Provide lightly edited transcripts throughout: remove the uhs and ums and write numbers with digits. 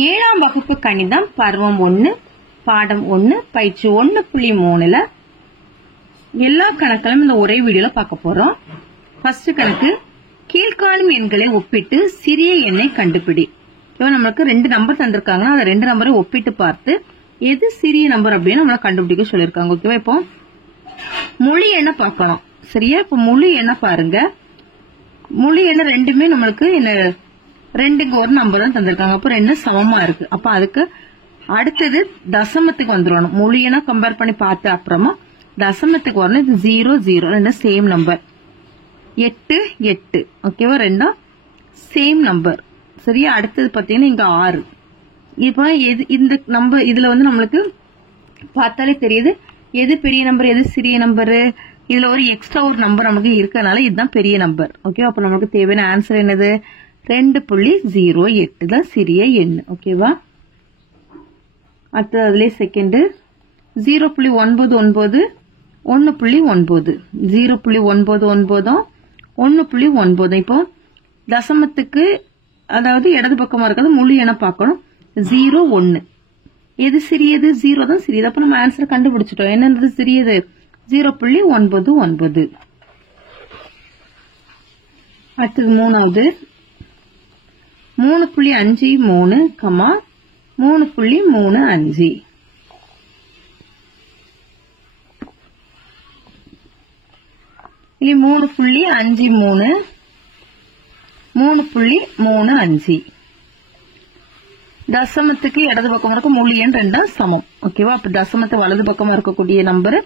ஏழாம் வகுப்பு கணிதம் பருவம் 1 பாடம் 1 பயிற்சி 1.3ல எல்லா கணக்குகளும் இந்த ஒரே வீடியோல பார்க்க போறோம். ஃபர்ஸ்ட் கணக்கு, கீழ்காணும் எண்களை ஒப்பிட்டு சிறிய எண்ணை கண்டுபிடி. நமக்கு 2 நம்பர் தந்திருக்காங்க, அந்த 2 நம்பரை ஒப்பிட்டு பார்த்து எது சிறிய நம்பர் அப்படின்னு நம்மள கண்டுபிடிக்க சொல்லிருக்காங்க. ஓகேவா? இப்போ முழு எண்ணை பார்க்கலாம். சரியா? இப்போ முழு எண்ணை பாருங்க. முழு எண்ணை ரெண்டுமே நம்மளுக்கு என்ன 2க்கு ஒரு நம்பர் தான் தந்திருக்காங்க. அப்ப 2 சமமா இருக்கு. அப்ப அதுக்கு அடுத்தது தசமத்துக்கு வந்துடணும். முழு எண்ணை கம்பேர் பண்ணி பார்த்து அப்புறமா தசமத்துக்கு வரணும். இது 0 0 ரெண்டும் சேம் நம்பர். 8 8 ஓகேவா? ரெண்டும் சேம் நம்பர். சரியா? அடுத்தது பாத்தீங்கன்னா இங்க 6. இப்ப இந்த நம்பர் இதுல வந்து நம்மளுக்கு பார்த்தாலே தெரியுது எது பெரிய நம்பர் எது சிறிய நம்பர். இதுல ஒரு எக்ஸ்ட்ரா ஒரு நம்பர் நமக்கு இருக்கனால இதுதான் பெரிய நம்பர். ஓகே, அப்ப நமக்கு தேவையான ஆன்சர் என்னது? 2.08 தான் சிறிய எண். ஓகேவா? அடுத்தது அதுலயே செகண்ட் 0.99 1.9 0.99 1.9. இப்போ தசமத்துக்கு அதாவது இடது பக்கமா இருக்கிறது முழு எண்ணை பார்க்கணும். 0 1 எது சிறியது? 0 தான் சிறியது. அப்ப நம்ம ஆன்சர் கண்டுபிடிச்சிட்டோம். என்னது சிறியது? 0.99. அடுத்தது மூணாவது 3.53 3.35. இல்ல 3.53 3.35. தசமத்துக்கு இடது பக்கம் இருக்க முழு எண் 2 சமம். ஓகேவா? அப்ப தசமத்து வலது பக்கமா இருக்கக்கூடிய நம்பர்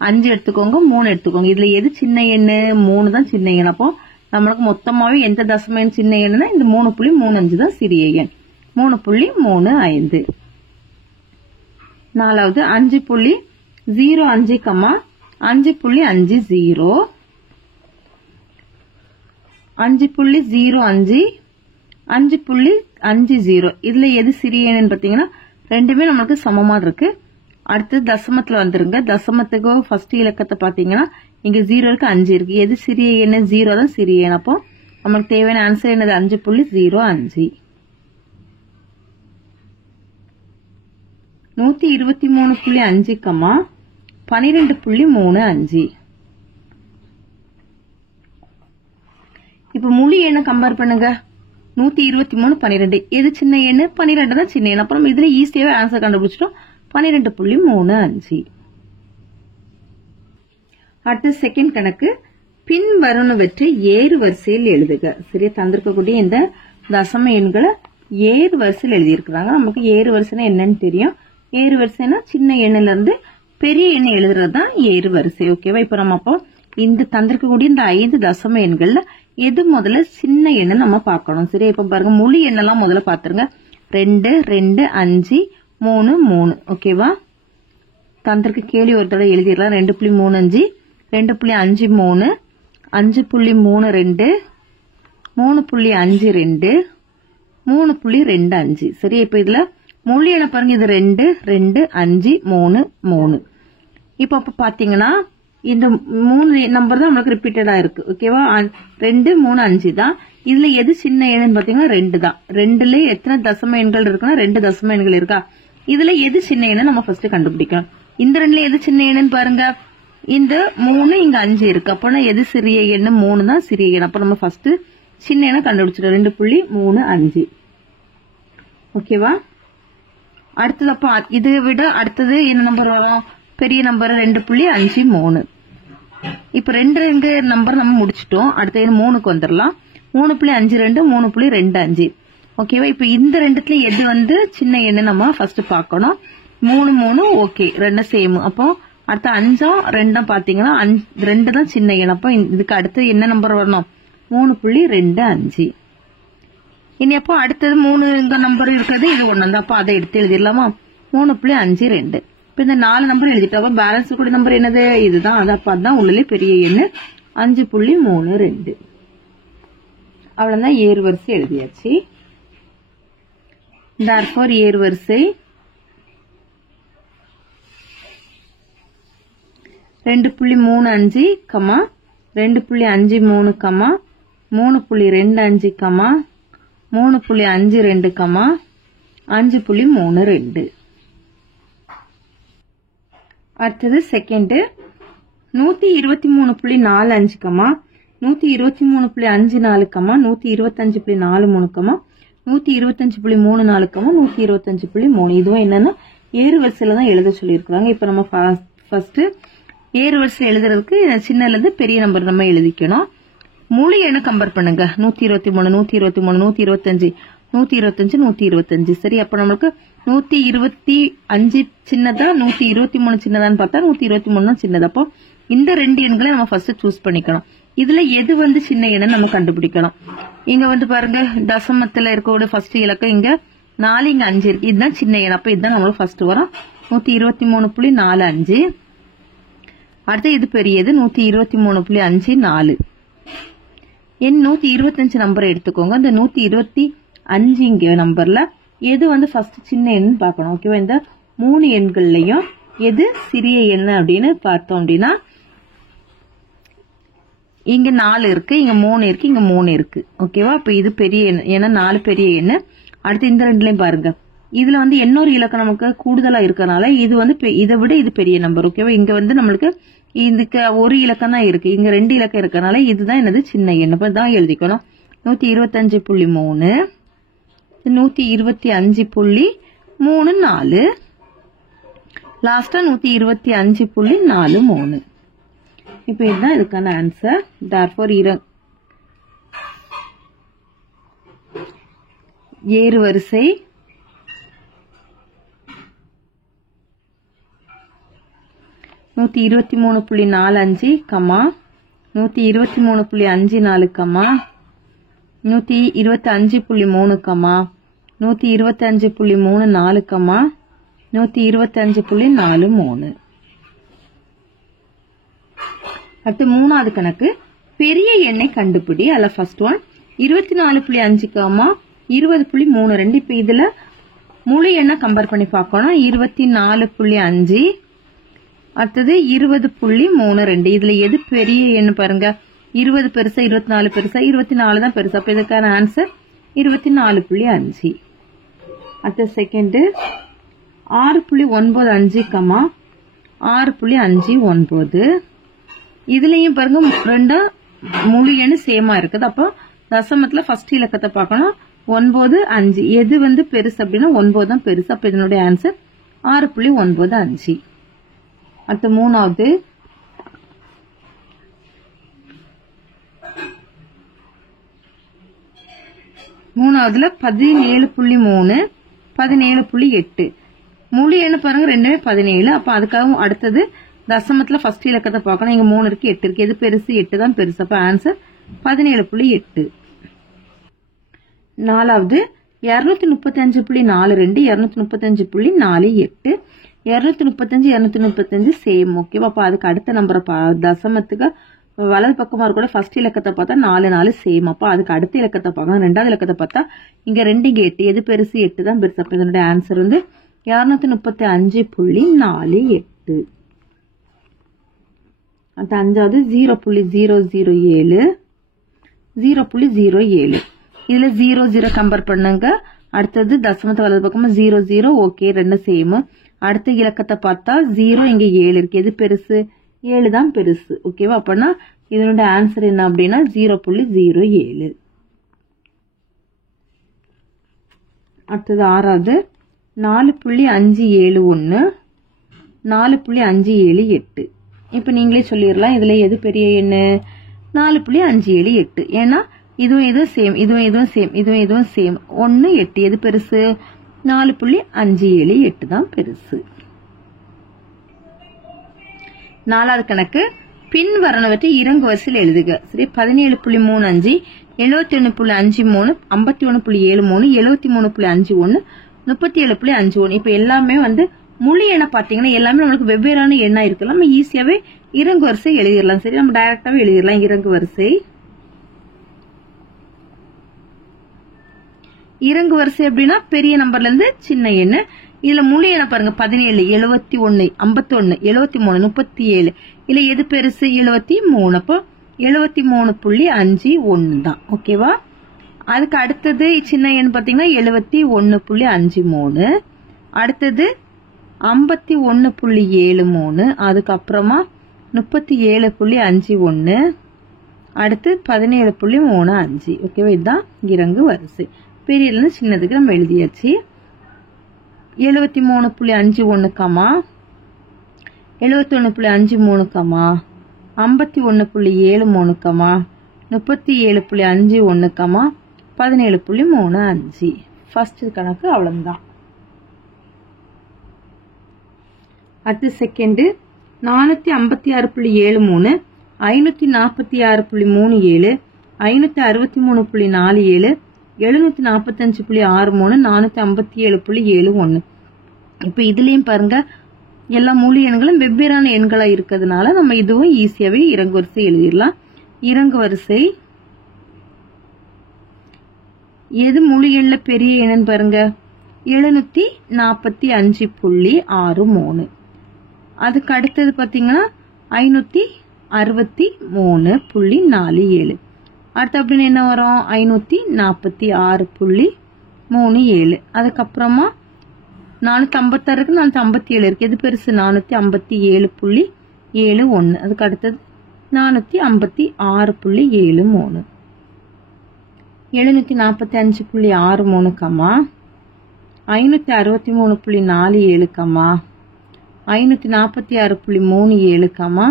5 எடுத்துக்கோங்க, 3 எடுத்துக்கோங்க. இதுல எது சின்ன எண்ணு? 3 தான் சின்ன எண். அப்போ நம்மளுக்கு மொத்தமாவே எந்த தசம எண் சின்ன எண்ணுனா இந்த 3.35 தான் சிறிய எண். 3.35. நாலாவது 5.05 5.50 5.05 5.50. இதுல எது சிறிய எண் பாத்தீங்கன்னா ரெண்டுமே நமக்கு சமமா இருக்கு. அடுத்து தசமத்துல வந்துருங்க. தசமத்துக்கு ஃபர்ஸ்ட் இலக்கத்தை பாத்தீங்கன்னா இங்க 0 இருக்கு, 5 இருக்கு. எது சிறிய எண்? 0 தான் சிறிய எண். அப்போ நமக்கு தேவையான ஆன்சர் என்னது? 5.05. 123.5 12.35. இப்ப முழு எண்ணை கம்பேர் பண்ணுங்க. 123 12 எது சின்ன எண்ணு? 12 தான் சின்ன எண். அப்புறம் இதுல ஈஸியாவே ஆன்சர் கண்டுபிடிச்சிட்டோம். 12.35. அடுத்து செகண்ட் கணக்கு, பின் வருவனவற்றை ஏறு வரிசையில் எழுதுக. சரியா? தந்திருக்கக்கூடிய இந்த தசம எண்களை ஏறு வரிசையில் எழுதியிருக்கிறாங்க. நமக்கு ஏறு வரிசைனா என்னன்னு தெரியும். ஏறு வரிசைனா சின்ன எண்ணில இருந்து பெரிய எண்ணை எழுதுறது தான் ஏறு வரிசை. ஓகேவா? இப்ப நம்ம அப்போ இந்த தந்திருக்கக்கூடிய இந்த 5 தசம எண்கள்ல எது முதல்ல சின்ன எண்ணு நம்ம பார்க்கணும். சரியா? இப்ப பாருங்க, முழு எண்ணெல்லாம் முதல்ல பாத்துருங்க. 2 2 5 3 3. ஓகேவா? தந்திருக்கு கேள்வி ஒரு தடவை எழுதிடலாம். 2.35 2.53 5.32 3.52 3.25. சரி, இப்ப இதுல முழு எண்ணை பாருங்க. இது 2 2 5 3 3. இப்ப பாத்தீங்கன்னா இந்த 3 நம்பர் தான் நமக்கு ரிப்பீட்டடா இருக்கு. ஓகேவா? 2 3 5 தான். இதுல எது சின்ன எண்ணுன்னு பாத்தீங்கன்னா 2 தான். 2ல எத்தனை தசம எண்கள் இருக்குன்னா 2 தசம எண்கள் இருக்கா? இதுல எது சின்ன எண்ணு நம்ம ஃபர்ஸ்ட் கண்டுபிடிக்கணும். இந்த 2ல எது சின்ன எண்ணுன்னு பாருங்க. இந்த 3 இங்க 5 இருக்கு. அப்பனா எது சிறிய எண்ணு? 3 தான் சிறிய எண். அப்ப நம்ம ஃபர்ஸ்ட் சின்ன எண்ணை கண்டுபிடிச்சிட்டோம். 2.35. ஓகேவா? அடுத்தது அப்ப இதை விட அடுத்தது என்ன நம்பர் வரும்? பெரிய நம்பர் 2.53. இப்ப 2 நம்பர் நம்ம முடிச்சிட்டோம். அடுத்தது 3க்கு வந்துடலாம். 3.52 3.25. ஓகேவா? இப்ப இந்த 2த்துல எது வந்து சின்ன எண்ணு நம்ம ஃபர்ஸ்ட் பார்க்கணும். 3 3 ஓகே, 2 சேம். அப்போ அடுத்த 5 2 பாத்தீங்கன்னா 2 தான் சின்ன எண். அப்போ இதுக்கு அடுத்து என்ன நம்பர் வரணும்? 3.25. இனி அப்போ அடுத்தது 3 நம்பர் இருக்கிறது இது 1 தான். அப்போ அதை எடுத்து எழுதிடலாமா? 3.52. இப்ப இந்த 4 நம்பர் எழுதிட்டோம். பேலன்ஸ் கூட நம்பர் என்னது? இதுதான். அப்ப அதுதான் உள்ளே பெரிய எண்ணு 5.32. அவ்வளவுதான். ஏறு வரிசை எழுதியாச்சு. therefore ஏறு வரிசை 2.35 2.53 3.25 3.52 5.32. அடுத்தது செகண்ட் 123.45, 123.54, 125.43, 125.34, 125.3. இதுவும் என்னன்னா ஏறு வரிசையில தான் எழுத சொல்லியிருக்காங்க. இப்ப நம்ம ஃபர்ஸ்ட் ஏறு வரிசையில் எழுதுறதுக்கு சின்னல இருந்து பெரிய நம்பர் நம்ம எழுதிக்கணும். முழு எண்ணை கம்பேர் பண்ணுங்க. 123, 123, 125, 125, 125. சரி, அப்ப நம்மளுக்கு 125 சின்னதா 123 சின்னதான்னு பார்த்தா 123 சின்னது. அப்போ இந்த ரெண்டு எண்களை நம்ம ஃபர்ஸ்ட் சூஸ் பண்ணிக்கணும். இதுல எது வந்து சின்ன எண்ணை நம்ம கண்டுபிடிக்கணும். இங்க வந்து பாருங்க, தசமத்துல இருக்கக்கூடிய ஃபர்ஸ்ட் இலக்கம் இங்க 4, இங்க 5 இருக்கு. இதுதான் சின்ன எண். அப்ப இதுதான் நம்மளுக்கு ஃபர்ஸ்ட் வரும். 123.45. அடுத்து இது பெரியது 123.54. எண் 125 நம்பரை எடுத்துக்கோங்க. இந்த 125 இங்க நம்பர்ல எது வந்து ஃபர்ஸ்ட் சின்ன எண் பார்க்கணும். ஓகேவா? இந்த 3 எண்கள்லயும் எது சிறிய எண் அப்படின்னு பார்த்தோம் அப்படின்னா இங்க 4 இருக்கு, இங்க 3 இருக்கு, இங்க 3 இருக்கு. ஓகேவா? அப்ப இது பெரிய எண், ஏன்னா 4 பெரிய எண். அடுத்து இந்த ரெண்டுலயும் பாருங்க, இதுல வந்து இன்னொரு இலக்கம் நமக்கு கூடுதலா இருக்கனால இது வந்து இதை விட இது பெரிய நம்பர். ஓகேவா? இங்க வந்து நம்மளுக்கு இதுக்கு ஒரு இலக்கம் தான் இருக்கு, இங்க 2 இலக்கம் இருக்கனால இதுதான் என்னது சின்ன எண். அப்ப தான் எழுதிக்கணும். 125.3, 125.34, லாஸ்டா 125.43. இப்ப இதுதான் இதுக்கான ஆன்சர். therefore ஏறு வரிசை (123.45, 123.54, 125.3, 125.34, 125.43). அடுத்து மூணாவது கணக்கு, பெரிய எண்ணை கண்டுபிடி. அல்ல ஃபர்ஸ்ட் ஒன் 24.5, 20.32. இப்ப இதுல முழு எண்ணை கம்பேர் பண்ணி பார்க்கணும். 24.5, அடுத்தது 20.32. இதுல எது பெரிய எண்ணு பாருங்க. 20 பெருசா 24 பெருசா? 24 தான் பெருசா. அப்ப இதுக்கான ஆன்சர் 24.5. அடுத்த செகண்ட் 6.95, 6.59. இதுலயும் பாருங்க ரெண்டும் முழு எண்ணு சேமா இருக்குது. அப்போ தசமத்துல ஃபர்ஸ்ட் இலக்கத்தை பார்க்கணும். 9, 5 எது வந்து பெருசு அப்படின்னா 9 தான் பெருசு. அப்ப இதனுடைய ஆன்சர் 6.95. அடுத்த மூணாவது மூணாவதுல 17.3, 17.8. முழு எண்ணு பாருங்க ரெண்டுமே 17. அப்ப அதுக்காக அடுத்தது தசமத்துல ஃபர்ஸ்ட் இலக்கத்தை பார்க்கணும். இங்க 3 இருக்கு, 8 இருக்கு. எது பெருசு? 8 தான் பெருசு. அப்ப ஆன்சர் 17.8. நாலாவது 235.42, 235.48, 235, 235 சேம். ஓகேவா? அப்ப அதுக்கு அடுத்த நம்பரை தசமத்துக்கு வலது பக்கமா இருக்க ஃபர்ஸ்ட் இலக்கத்தை பார்த்தா 4, 4 சேம். அப்ப அதுக்கு அடுத்த இலக்கத்தை பார்க்கணும். ரெண்டாவது இலக்கத்தை பார்த்தா இங்க 2, இங்க 8. எது பெருசு? 8 தான் பெருசு. அப்ப இதனுடைய ஆன்சர் வந்து 235.48. அடுத்த அஞ்சாவது 0.007, 0.07. இதுல 0 கம்பேர் பண்ணுங்க. அடுத்தது தசமத்தை வலது பக்கமா 0 ஓகே, ரெண்டும் சேம். அடுத்த இலக்கத்தை பார்த்தா 0, இங்க 7 இருக்கு. எது பெருசு? 7 தான் பெருசு. ஓகேவா? அப்படின்னா இதனுடைய ஆன்சர் என்ன அப்படின்னா 0.07. அடுத்தது ஆறாவது 4.571, 4.578. இப்ப நீங்களே சொல்லிடலாம் இதுல எது பெரிய எண்ணு? 4.578. ஏன்னா இதுவும் சேம், இதுவும் சேம், இதுவும் சேம். 1, 8 எது பெருசு? 4.578 தான் பெருசு. நாலாவது கணக்கு, பின் வரனவற்றை இறங்கு வரிசையில் எழுதுக. சரி, 17.35, 71.53, 51.73, 73.51, 37.51. இப்ப எல்லாமே வந்து முழு எண்ணை பாத்தீங்கன்னா எல்லாமே நம்மளுக்கு வெவ்வேறான எண்ணா இருக்கலாம். நம்ம ஈஸியாவே இறங்கு வரிசை எழுதிடலாம். சரி, நம்ம டைரக்டாவே எழுதிடலாம் இறங்கு வரிசை. இறங்கு வரிசை அப்படின்னா பெரிய நம்பர்ல இருந்து சின்ன எண்ணு. இதுல முழு எண்ணை பாருங்க 17, 71, 51, 73, 37. இல்ல எது பெருசு? 73. அப்போ 73.51 தான். ஓகேவா? அதுக்கு அடுத்தது சின்ன எண் பாத்தீங்கன்னா 71.53. அடுத்தது 51.73. அதுக்கப்புறமா 37.51. அடுத்து 17.35. ஓகேவா, இதுதான் இறங்கு வரிசை. பெரியதுல சின்னதுக்கு நம்ம எழுதியாச்சு. 73.51 comma 71.53 comma 51.73 comma 37.51 comma 17.35. First கணக்கு அவ்வளவுதான். அடுத்து செகண்ட் 456.73, 546.37, 563.47, 745.63, 457.71. இப்ப இதுலயும் பாருங்க எல்லா முழு எண்களும் வெவ்வேறான எண்களா இருக்கிறதுனால நம்ம இதுவும் ஈஸியாவே இறங்கு வரிசை எழுதிடலாம். இறங்கு வரிசை எது முழு எண்ல பெரிய எண்ணு பாருங்க, 745.63. அதுக்கு அடுத்தது பாத்தீங்கன்னா 563.47. அடுத்து அப்படின்னு என்ன வரும், 546.37. அதுக்கப்புறமா 456 இருக்கு, 457 இருக்கு. எது பெருசு, 457.71. அதுக்கு அடுத்தது 456.73. 745.63 கமா 563.47 கமா 546.37 கமா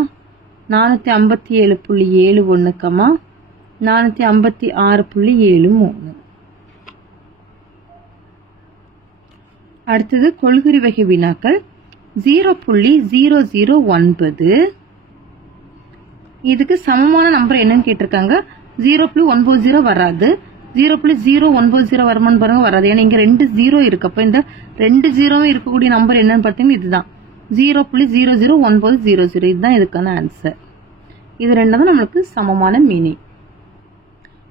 457.71 கமா 456.73. அடுத்தது கொள்குறி வகை வினாக்கள். 0.009 இதுக்கு சமமான நம்பர் என்னன்னு கேட்டிருக்காங்க. 0.90 வராது. 0.090 வருமானு பாருங்க, வராது. ஏன்னா இங்க 2 0 இருக்கு. அப்ப இந்த 2 0 இருக்கக்கூடிய நம்பர் என்னன்னு பாத்தீங்கன்னா இதுதான் 0.001900. இதுதான் இதுக்கான ஆன்சர். இது ரெண்டும் தான் நம்மளுக்கு சமமான மீனிங்.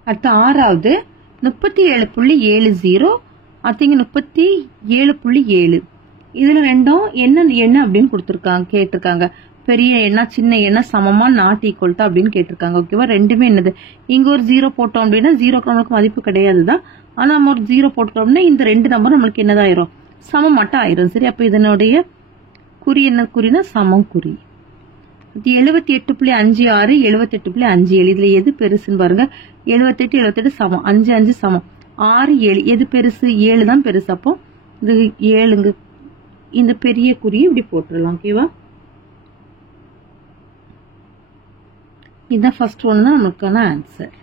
அடுத்து ஆறாவது 37.70, அடுத்தீங்க 37.7. இதுல ரெண்டும் என்ன அப்படின்னு கொடுத்துருக்காங்க, கேட்டிருக்காங்க. பெரிய எண்ணா சின்ன எண்ணா சமமா நாட் ஈக்குவல் அப்படின்னு கேட்டிருக்காங்க. ஓகேவா, ரெண்டுமே என்னது, இங்க ஒரு 0 போட்டோம் அப்படின்னா 0க்கு நம்மளுக்கு மதிப்பு கிடையாதுதான். ஆனா நம்ம ஒரு 0 போட்டோம் அப்படின்னா இந்த 2 நம்பர் நம்மளுக்கு என்னதான் ஆயிரும், சமமாட்டம் ஆயிரும். சரி, அப்ப இதனுடைய குறி என்ன குறினா சமம் குறி. 78.56, 78.57. இதுல எது பெருசுன்னு பாருங்க. 78 78 சமம், 5 5 சமம், 6 7. எது பெருசு, 7 தான் பெருசு. அப்போ இது 7ங்க. இந்த பெரிய குறியை இப்படி போட்டுடலாம். ஓகேவா, இதுதான் ஃபர்ஸ்ட் ஒன் தான் நமக்கான ஆன்சர்.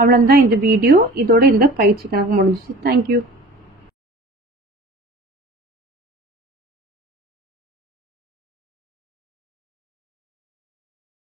அவ்வளவுதான் இந்த வீடியோ. இதோட இந்த பயிற்சி கணக்கு முடிஞ்சிச்சு. தேங்க்யூ.